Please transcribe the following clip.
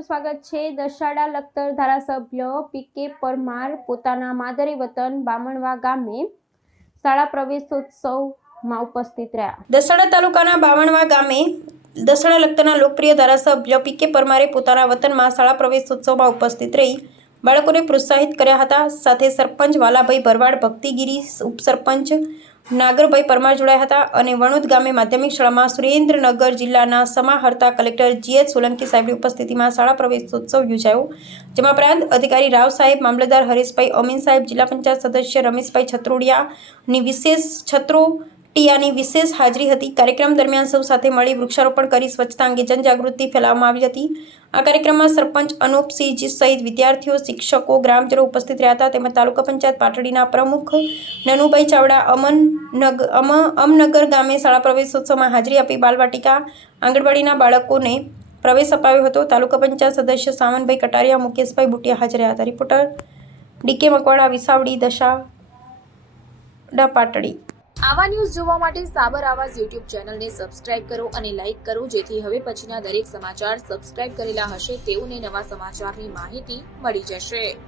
આપનું સ્વાગત છે। દસાડા લખતર ધારાસભ્ય પીકે પરમાર પોતાના માદરે વતન બામણવા ગામે શાળા પ્રવેશોત્સવમાં ઉપસ્થિત રહ્યા। દસાડા તાલુકાના બામણવા ગામે દસાડા લખતરના લોકપ્રિય ધારાસભ્ય પીકે પરમારે પોતાના વતનમાં શાળા પ્રવેશોત્સવમાં ઉપસ્થિત રહી બાળકોને પ્રોત્સાહિત કર્યા હતા। સાથે સરપંચ વાલાભાઈ ભરવાડ, ભક્તિગીરી ઉપસરપંચ નાગરભાઈ પરમાર જોડાયા હતા અને વણોદ ગામે માધ્યમિક શાળામાં સુરેન્દ્રનગર જિલ્લાના સમાહર્તા કલેક્ટર જીએચ સોલંકી સાહેબની ઉપસ્થિતિમાં શાળા પ્રવેશોત્સવ યોજાયો, જેમાં પ્રાંત અધિકારી રાવ સાહેબ, મામલતદાર હરેશભાઈ અમીન સાહેબ, જિલ્લા પંચાયત સદસ્ય રમેશભાઈ છત્રોટિયાની વિશેષ હાજરી હતી। કાર્યક્રમ દરમિયાન સૌ સાથે મળી વૃક્ષારોપણ કરી સ્વચ્છતા અંગે જનજાગૃતિ ફેલાવવામાં આવી હતી। આ કાર્યક્રમમાં સરપંચ અનુપસિંહજી સહિત વિદ્યાર્થીઓ, શિક્ષકો, ગ્રામજનો ઉપસ્થિત રહ્યા હતા। તેમજ તાલુકા પંચાયત પાટડીના પ્રમુખ નનુભાઈ ચાવડા અમનગર ગામે શાળા પ્રવેશોત્સવમાં હાજરી આપી બાલવાટિકા, આંગણવાડીના બાળકોને પ્રવેશ અપાવ્યો હતો। તાલુકા પંચાયત સદસ્ય સાવનભાઈ કટારિયા, મુકેશભાઈ બુટિયા હાજર રહ્યા હતા। Reporter DK Makwana, Visavadi, Dasada, Patdi. આવા ન્યૂઝ જોવા માટે સાબર આવાજ યુટ્યુબ ચેનલને સબસ્ક્રાઇબ કરો અને લાઇક કરો, જેથી હવે પછીના દરેક સમાચાર સબસ્ક્રાઇબ કરેલા હશે તેઓને નવા સમાચારની માહિતી મળી જશે।